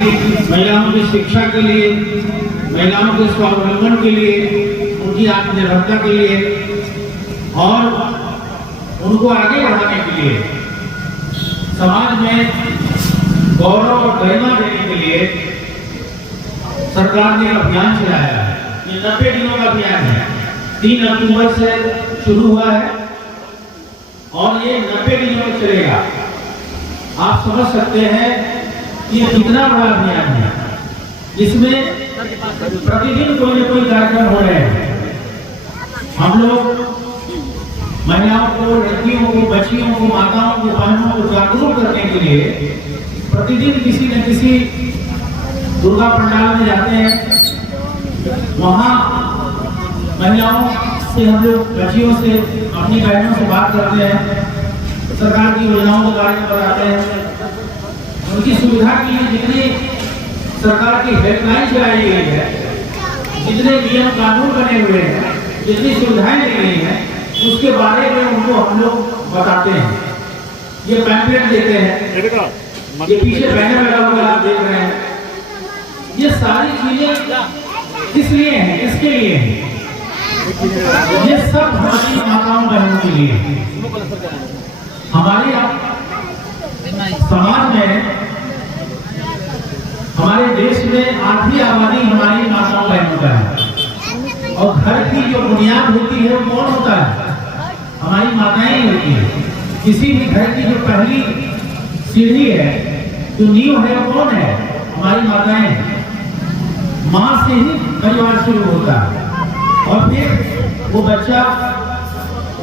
महिलाओं की शिक्षा के लिए, महिलाओं के स्वावलंबन के लिए, उनकी आत्मनिर्भरता के लिए और उनको आगे बढ़ाने के लिए, समाज में गौरव और गरिमा देने के लिए सरकार ने अभियान चलाया है। ये 90 दिनों का अभियान है, 3 अक्टूबर से शुरू हुआ है और ये 90 दिनों तक चलेगा। आप समझ सकते हैं ये कितना बड़ा अभियान है, जिसमें प्रतिदिन कोई न कोई कार्यक्रम हो रहे हैं। हम लोग महिलाओं को, लड़कियों को, बच्चियों को, माताओं को, बहनों को जागरूक करने के लिए प्रतिदिन किसी न किसी दुर्गा पंडाल में जाते हैं। वहाँ महिलाओं से, हम लोग बच्चियों से, अपनी बहनों से बात करते हैं, सरकार की योजनाओं के बारे में बताते हैं, उनकी सुविधा के लिए जितनी सरकार की हेल्पलाइन चलाई गई है, जितने नियम कानून बने हुए हैं, जितनी सुविधाएं दी गई हैं, उसके बारे में उनको हम लोग बताते हैं। ये पैम्पलेट देते हैं, ये पीछे बैनर लगा हुआ आप देख रहे हैं। ये सारी चीजें किस लिए हैं, किसके लिए हैं? ये सब हमारी माताओं बहनों के लिए है। हमारे समाज में, हमारे देश में आधी आबादी हमारी माताओं बहनों का है और घर की जो बुनियाद होती है वो कौन होता है? हमारी माताएं होती है। किसी भी घर की जो पहली सीढ़ी है, जो नींव है, वो कौन है? हमारी माताएं हैं। माँ से ही परिवार शुरू होता है और फिर वो बच्चा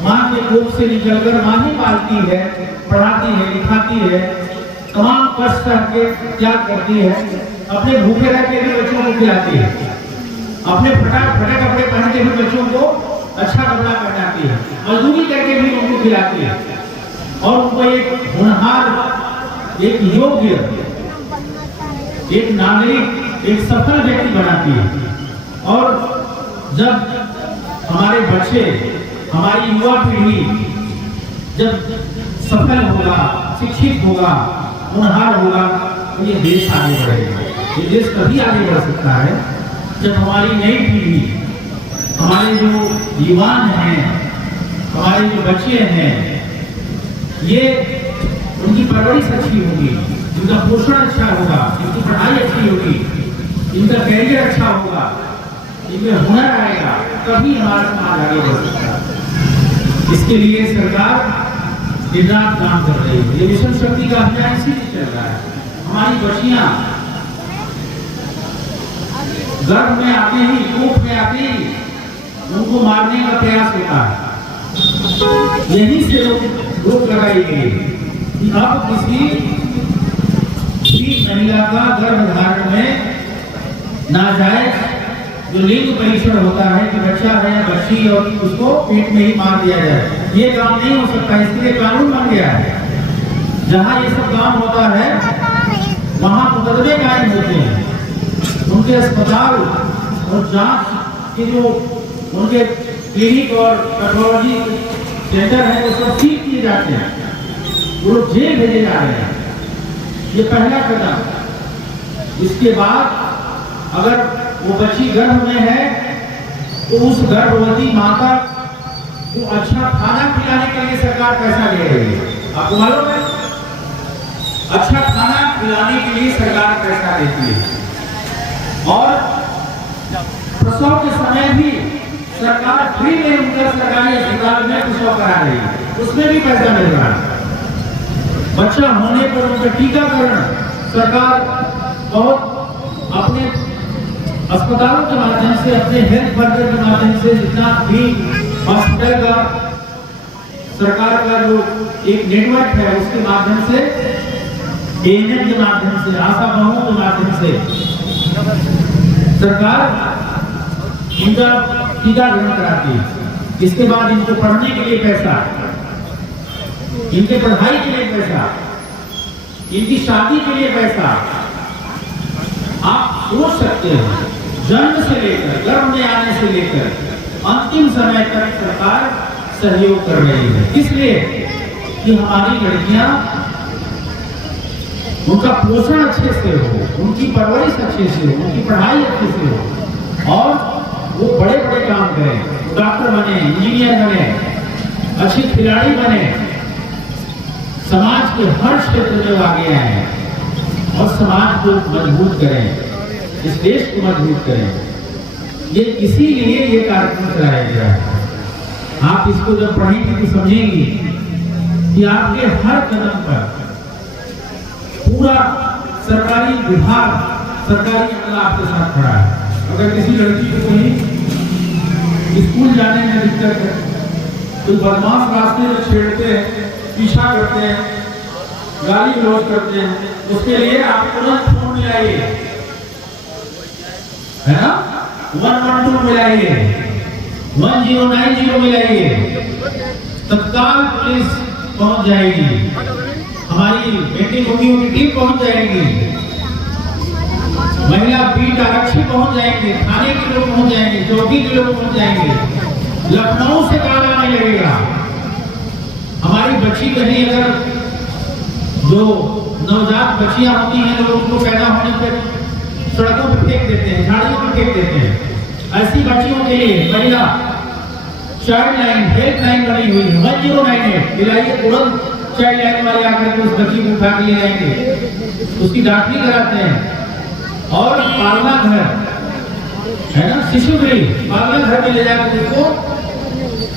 माँ के कोख से निकलकर माँ ही पालती है, पढ़ाती है, लिखाती है, तमाम कष्ट करके त्याग करती है, अपने भूखे रह के भी बच्चों को खिलाती है, अपने फटे कपड़े पहन के भी बच्चों को अच्छा कपड़ा पहनाती है, मजदूरी करके भी उनको खिलाती है और उनको एक होनहार, एक योग्य, एक नागरिक, एक सफल व्यक्ति बनाती है। और जब हमारे बच्चे, हमारी युवा पीढ़ी जब सफल होगा, शिक्षित होगा, होनहार होगा, तो ये देश आगे बढ़ेगा। ये देश कभी आगे बढ़ सकता है जब हमारी नई पीढ़ी, हमारे जो युवान हैं, हमारे जो बच्चे हैं, ये उनकी परवरिश अच्छी होगी, इनका पोषण अच्छा होगा, इनकी पढ़ाई अच्छी होगी, इनका कैरियर अच्छा होगा, इनमें हुनर आएगा, तभी हमारा समाज आगे बढ़ सकता है। इसके लिए सरकार दिन रात काम कर रही है। ये मिशन शक्ति का अभियान इसीलिए चल रहा है। हमारी बच्चियां गर्भ में आते ही, कोख में आते ही उनको मारने का प्रयास होता है। यही से रोक लगाई गई कि अब किसी भी महिला का गर्भधारण में नाजायज जो लिंग परीक्षण होता है कि बच्चा है या बच्ची और उसको पेट में ही मार दिया जाए, ये काम नहीं हो सकता। इसके लिए कानून बन गया है। जहाँ ये सब काम होता है वहाँ मुकदमे कायम होते हैं, उनके अस्पताल और जांच के जो उनके क्लिनिक और पैथोलॉजी सेंटर है वो सब सील किए जाते हैं, वो लोग जेल भेजे जा रहे हैं। ये पहला कदम। इसके बाद अगर वो बच्ची गर्भ में है तो उस गर्भवती माता को अच्छा खाना खिलाने के लिए सरकार पैसा दे रही है। आपको मालूम है? अच्छा खाना खिलाने के लिए सरकार पैसा देती है और प्रसव के समय भी सरकार फ्री में उनका सरकारी अस्पताल में प्रसव करा रही है, उसमें भी पैसा मिल रहा है। बच्चा होने पर उनका टीकाकरण सरकार बहुत अपने अस्पतालों के माध्यम से, अपने हेल्थ वर्कर के माध्यम से, जितना भी हॉस्पिटल का सरकार का जो एक नेटवर्क है उसके माध्यम से, एएनएम के माध्यम से, आशा बहुओं के माध्यम से सरकार इनका टीकाकरण कराती है। इसके बाद इनको पढ़ने के लिए पैसा, इनके पढ़ाई के लिए पैसा, इनकी शादी के लिए पैसा। आप सोच सकते हैं, जन्म से लेकर, गर्भ में आने से लेकर अंतिम समय तक सरकार सहयोग कर रही है। इसलिए कि हमारी लड़कियां उनका पोषण अच्छे से हो, उनकी परवरिश अच्छे से हो, उनकी पढ़ाई अच्छे से हो और वो बड़े बड़े काम करें, डॉक्टर बने, इंजीनियर बने, अच्छे खिलाड़ी बने, समाज के हर क्षेत्र में आगे आए और समाज को मजबूत करें, इस देश को मजबूत करें। ये इसीलिए ये कार्यक्रम कराया गया है। आप इसको जब पढ़ेंगे तो समझेंगे कि आपके हर कदम पर पूरा सरकारी विभाग, सरकारी अमला आपके साथ खड़ा है। अगर किसी लड़की को कहीं स्कूल जाने में दिक्कत है तो बदमाश रास्ते में छेड़ते हैं, पीछा करते हैं, गाली गलौज करते हैं, उसके लिए आप तुरंत फोन मिलाइए, है ना, 112 मिलाइए, 1090 मिलाइए, तत्काल पुलिस पहुंच जाएगी, हमारी बेटी बेटियों की टीम पहुंच जाएगी, महिला बीट आरक्षी पहुंच जाएंगे, थाने के लोग पहुंच जाएंगे, चौकी के लोग पहुंच जाएंगे, लखनऊ से कॉल आने लगेगा। हमारी बच्ची कहीं अगर जो नवजात बच्चियां होती हैं, लोग उनको पैदा होने पर सड़कों पर फेंक देते हैं, झाड़ियों पर फेंक देते हैं। ऐसी बच्चियों के लिए महिला चाइल्ड लाइन, हेल्पलाइन बनी हुई है, 1098 मिलाइए, तुरंत चाइल्ड लाइन वाले आकर के उस बच्ची को उठा के ले जाएंगे, उसकी दाखिली कराते हैं। और पालना घर है ना, शिशु गृह, पालना घर में ले जाकर उसको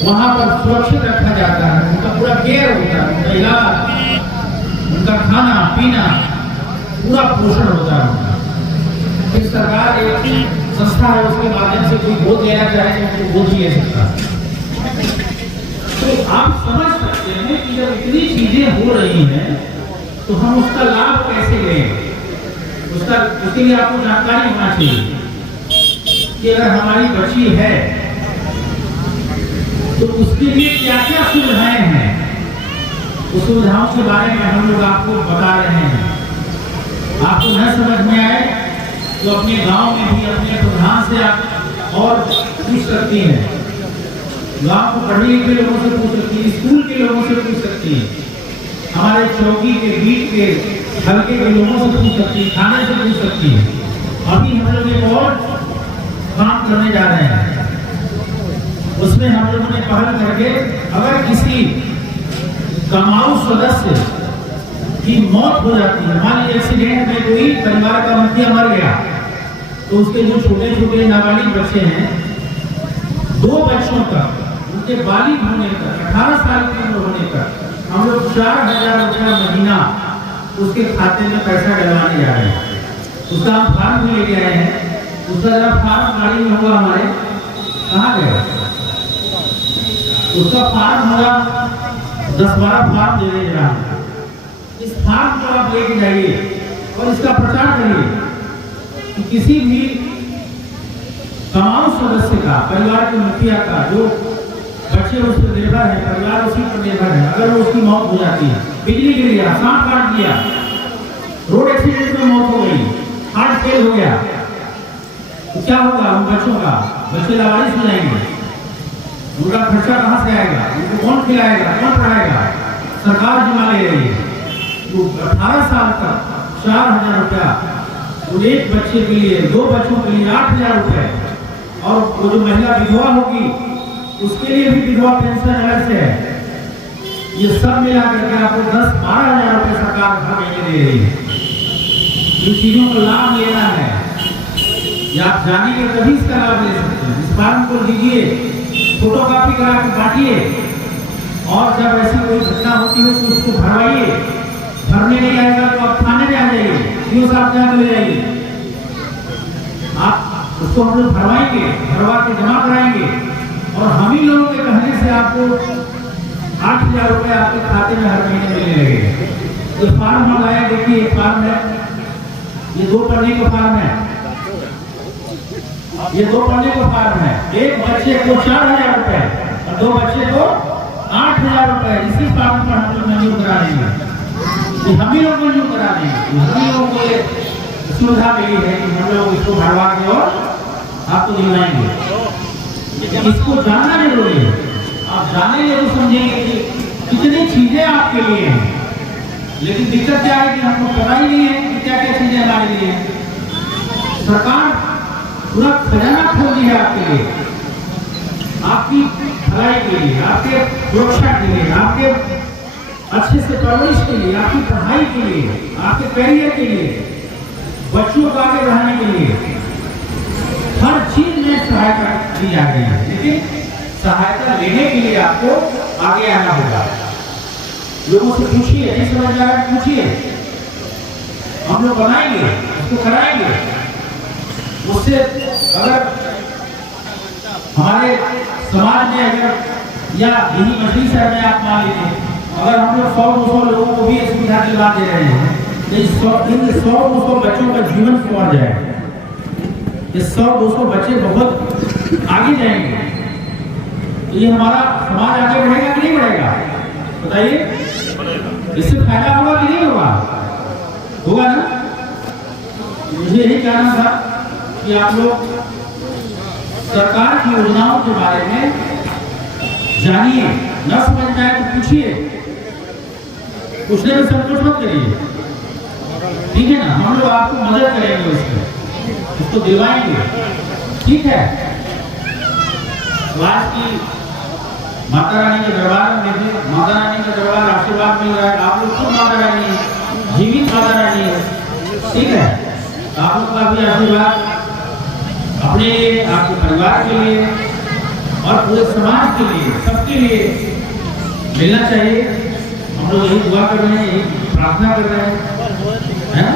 वहां पर सुरक्षित रखा जाता है, उनका पूरा केयर होता है, उनका इलाज, उनका खाना पीना, पूरा पोषण होता है। फिर सरकार एक संस्था है, उसके माध्यम से कोई गोद लेना चाहे तो उनको गोद ले सकता है। तो आप समझ सकते हैं कि जब इतनी चीजें हो रही हैं तो हम उसका लाभ कैसे लें, उसके लिए आपको जानकारी होना चाहिए कि अगर हमारी बच्ची है तो उसके लिए क्या क्या सुविधाएं हैं। उस सुविधाओं के बारे में हम लोग आपको बता रहे हैं। आपको न समझ में आए तो अपने गांव में भी अपने प्रधान से आप और पूछ सकती हैं, गांव को पढ़े लिखे लोगों से पूछ सकती है, स्कूल के लोगों से पूछ सकती है, हमारे चौकी के बीच के हल्के के लोगों से पूछ सकती है, थाने से पूछ सकती है। अभी हम लोग एक और काम करने जा रहे हैं, उसमें हम लोगों ने पहल करके अगर किसी कमाऊ सदस्य की मौत हो जाती है, मान लीजिए एक्सीडेंट में कोई परिवार का मुखिया मर गया, तो उसके जो छोटे छोटे नाबालिग बच्चे हैं, 2 बच्चों तक, उनके बालिग होने तक, 18 साल की उम्र होने तक हम लोग 4000 रुपया महीना उसके खाते में पैसा डलवाने जा रहे हैं। उसका हम फार्म भी लेके आए हैं, उसका जरा फार्म गाड़ी में होगा हमारे, कहाँ गए, उसका फार्म होगा, 10-12 फार्म दे दे रहा है। इस फार्म को आप लेके जाइए और इसका प्रचार करिए कि किसी भी कमाऊ सदस्य का, परिवार के मुखिया का, जो बच्चे उस पर निर्भर है, परिवार उसी पर निर्भर है, अगर वो उसकी मौत हो जाती है, बिजली गिर गया, सांप काट दिया, रोड एक्सीडेंट में मौत हो गई, हार्ट फेल हो गया, तो क्या होगा उन बच्चों का? बच्चे लावारिस हो जाएंगे, उनका खर्चा कहाँ से आएगा, उनको कौन खिलाएगा, कौन पढ़ाएगा? सरकार जिम्मा ले रही है। तो 18 साल तक 4000 रुपया, तो एक बच्चे के लिए, 2 बच्चों के लिए 8000 रुपए, और वो जो महिला विधवा होगी उसके लिए भी विधवा पेंशन अलग से है। ये सब मिला करके आपको 10-12 हजार रुपए सरकार हर महीने दे रही है। जो चीजों का लाभ लेना है या आप जानेंगे तभी इसका लाभ ले सकते हैं। इस फार्म को दीजिए, फोटो कॉपी करा के बांटिए, और जब ऐसी कोई घटना होती है तो उसको भरवाइए। भरने नहीं आएगा तो आप थाने में आ जाइए, सीओ साहब जाकर ले जाइए, आप उसको हम लोग भरवाएंगे, भरवा के जमा कराएंगे, और हम ही लोगों के कहने से आपको 8000 रुपए आपके खाते में हर महीने मिलने लगेगा। तो फार्म हम लाए, देखिए फार्म है, ये 2 पन्ने का फार्म है, ये 2 पन्ने का फार्म है। एक बच्चे को 4000 रुपए और 2 बच्चे को 8000 रुपए इसी फार्म पर हम लोग मंजूर करा देंगे। हम ही लोग मंजूर करा देंगे, हम ही लोगों को सुविधा मिली है कि हम लोग इसको भरवा के और आपको दिलवाएंगे। इसको जानना जरूरी है, आप जानेंगे तो समझेंगे कि कितनी चीजें आपके लिए हैं। लेकिन दिक्कत क्या है कि हमको पता ही नहीं है कि क्या क्या चीजें हमारे लिए हैं। सरकार पूरा खजाना खोल दी है आपके लिए, आपकी भलाई के लिए, आपके सुरक्षा के लिए, आपके अच्छे से परवरिश के लिए, आपकी पढ़ाई के लिए, आपके करियर के लिए, बच्चों को आगे बढ़ाने के लिए हर चीज में सहायता दी जा रही है। लेकिन सहायता लेने के लिए आपको आगे आना होगा। लोगों से पूछिए, नहीं समझ आ रहा है पूछिए, हम लोग बनाएंगे, उसको कराएंगे। उससे अगर हमारे समाज में अगर या यही मछली शहर में आप मान लीजिए, अगर हम लोग 100-200 लोगों को भी इस सुविधा दिला दे रहे हैं तो इन 100-200 बच्चों का जीवन संवर जाएगा। ये 100-200 बच्चे बहुत आगे जाएंगे। तो ये हमारा समाज आगे बढ़ेगा कि नहीं बढ़ेगा? बताइए, इससे फायदा होगा कि नहीं होगा? होगा ना? मुझे यही कहना था कि आप लोग सरकार की योजनाओं के बारे में जानिए, न समझ में आए तो पूछिए, पूछने में संकोच मत करिए, ठीक है ना? हम लोग आपको मदद करेंगे, उसको दिलवाएंगे, ठीक है? आज की माता रानी के दरबार में थे, माता रानी का दरबार आशीर्वाद मिल रहा है। आप लोग खुद माता रानी है, जीवित माता रानी है, ठीक है? आप लोग का भी आशीर्वाद अपने लिए, आपके परिवार के लिए और पूरे समाज के लिए, सबके लिए मिलना चाहिए। हम लोग यही दुआ कर रहे हैं, यही प्रार्थना कर रहे हैं, है ना?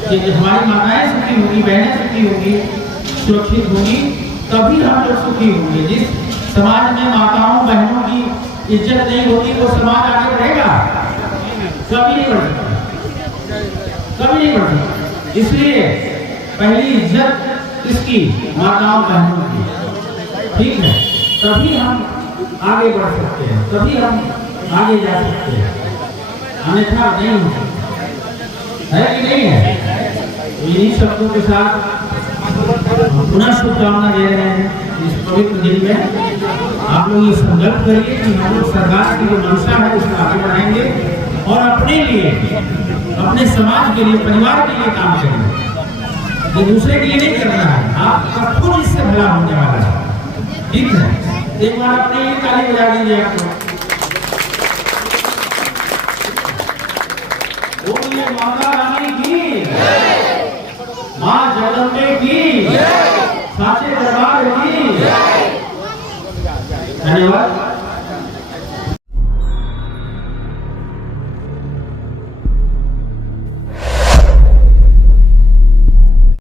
कि हमारी माताएं सुखी होंगी, बहनें सुखी होंगी, सुरक्षित होंगी, तभी हम लोग सुखी होंगे। जिस समाज में माताओं बहनों की इज्जत नहीं होगी वो समाज आगे बढ़ेगा? कभी नहीं बढ़ सकता, कभी नहीं बढ़ सकता। इसलिए पहली इज्जत किसकी? माताओं बहनों की, ठीक है? तभी हम आगे बढ़ सकते हैं, तभी हम आगे जा सकते हैं, अन्यथा नहीं हो सकता, है कि नहीं है? इन्हीं शब्दों के साथ पुनः शुभकामना दे रहे हैं इस पवित्र दिन में। आप लोग ये संकल्प करिए कि हम लोग सरकार की जो मंशा है उसको आगे बढ़ाएंगे और अपने लिए, अपने समाज के लिए, परिवार के लिए काम करेंगे। ये दूसरे के लिए नहीं करना है, आपका खुद इससे भला होने वाला है, ठीक है? एक बार अपने लिए ताली बजा दीजिए आप लोग। बोलिए माता रानी की, माँ जगदम्बे की, साचे दरबार की। धन्यवाद।